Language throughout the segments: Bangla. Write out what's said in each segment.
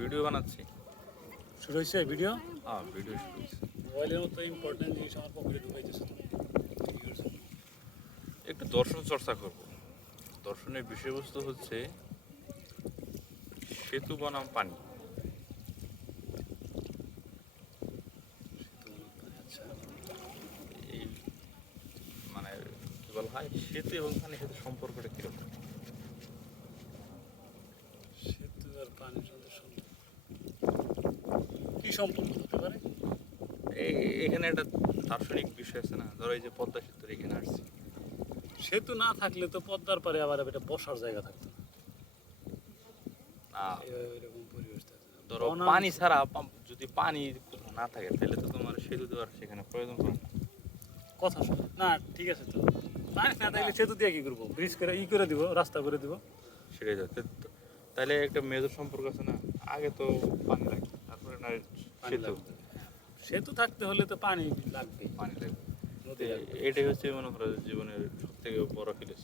ভিডিও বানাচ্ছি। শুরু হয়েছে ভিডিও? হ্যাঁ ভিডিও শুরু হয়েছে। মোবাইলের মতো ইম্পর্টেন্ট জিনিস আমার পকেটে ঢুকাইতেছে একটু দর্শন চর্চা করব। দর্শনের বিষয়বস্তু হচ্ছে সেতু বনাম পানি। আচ্ছা। এই মানে কি বলা হয়? সেতু এবং পানি সাথে সম্পর্কটা কীরকম? সেতু আর পানির সম্পর্ক হতে পারে? এখানে একটা দার্শনিক বিষয় আছে না? ধরো এই যে পদ্মা সেতুর এখানে আসছি। সেতু না থাকলে তো পদ্মার পারে আবার এটা বসার জায়গা থাকতো ধরো পানি ছাড়া যদি পানি না থাকে তাহলে তো তোমার সেতু দেওয়ার সেখানে প্রয়োজন পড়ে না। কথা শোনো। না ঠিক আছে তো। পানি না থাকলে সেতু দিয়ে কি করব? ব্রিজ করে ই করে দিব রাস্তা করে দিব। সেটাই যাচ্ছে তাহলে একটা মেজর সম্পর্ক আছে না আগে তো পানি লাগে তারপরে না পানি সেতু। সেতু থাকতে হলে তো পানি লাগবে। পানি লাগবে। নদী এটাই হচ্ছে মনে করো জীবনের সব থেকে বড় ফিলিস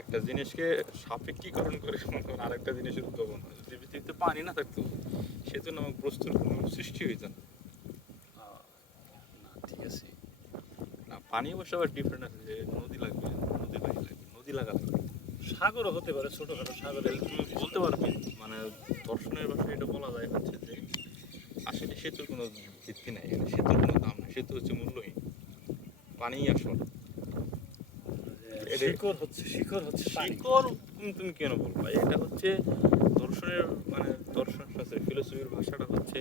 একটা জিনিসকে সাপেক্ষীকরণ করে মনে করো আরেকটা জিনিসের উদ্ভাবন হয়। যদি পৃথিবীতে পানি না থাকতো সেতু নামক বস্তুর কোনো সৃষ্টি হইতো না। না ঠিক আছে। না পানি অবশ্য আবার ডিফারেন্ট আছে যে নদী লাগবে নদী পানি লাগবে নদী লাগা লাগবে সাগরও হতে পারে ছোটখাটো সাগরে তুমি বলতে পারবে মানে দর্শনের ভাষায় এটা বলা যায় হচ্ছে যে আসলে সেতুর কোনো ভিত্তি নাই সেতুর কোনো দাম নাই সেতু হচ্ছে মূল্যহীন পানিই আসল শিকড় হচ্ছে শিকড় হচ্ছে পানি। শিকড় তুমি তুমি কেন বলবা? এটা হচ্ছে দর্শনের মানে দর্শন শাস্ত্রের ফিলোসফির ভাষাটা হচ্ছে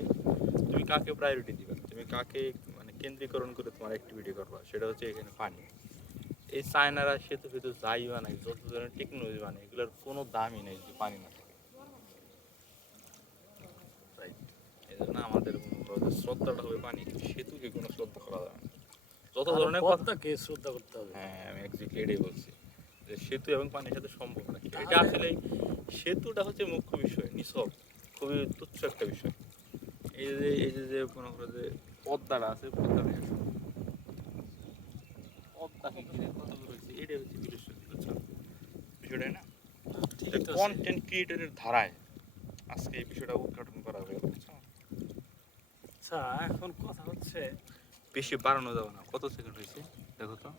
তুমি কাকে প্রায়োরিটি দিবা? তুমি কাকে মানে কেন্দ্রীকরণ করে তোমার অ্যাক্টিভিটি করবা? সেটা হচ্ছে এখানে পানি। এই চায়নারা সেতু ফেতু যাই বানায় যত ধরনের টেকনোলজি বানায় এগুলোর কোনো দামই নেই যদি পানি না থাকে। রাইট এই জন্য আমাদের যে শ্রদ্ধাটা হবে পানি সেতুকে কোনো শ্রদ্ধা করা যাবে না। যত ধরনের কথা শ্রদ্ধা করতে হবে? হ্যাঁ আমি এক্স্যাক্টলি এটাই বলছি যে সেতু এবং পানির সাথে সম্পর্ক কি এটা আসলে সেতুটা হচ্ছে মুখ্য বিষয় নিছক খুবই তুচ্ছ একটা বিষয়। এই যে এই যে যে মনে করো যে পদ্মাটা আছে পদ্মাটা কতগুলো হয়েছে এটাই হচ্ছে বুঝছ না। কন্টেন্ট ক্রিয়েটরের ধারায় আজকে এই বিষয়টা উদ্ঘাটন করা হবে বুঝছ? আচ্ছা এখন কথা হচ্ছে বেশি বাড়ানো যাবে না। কত সেকেন্ড হয়েছে? দেখো তো।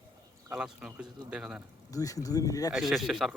কালার শোনা তো দেখা যায় না। দুই দুই মিনিট শেষ আর।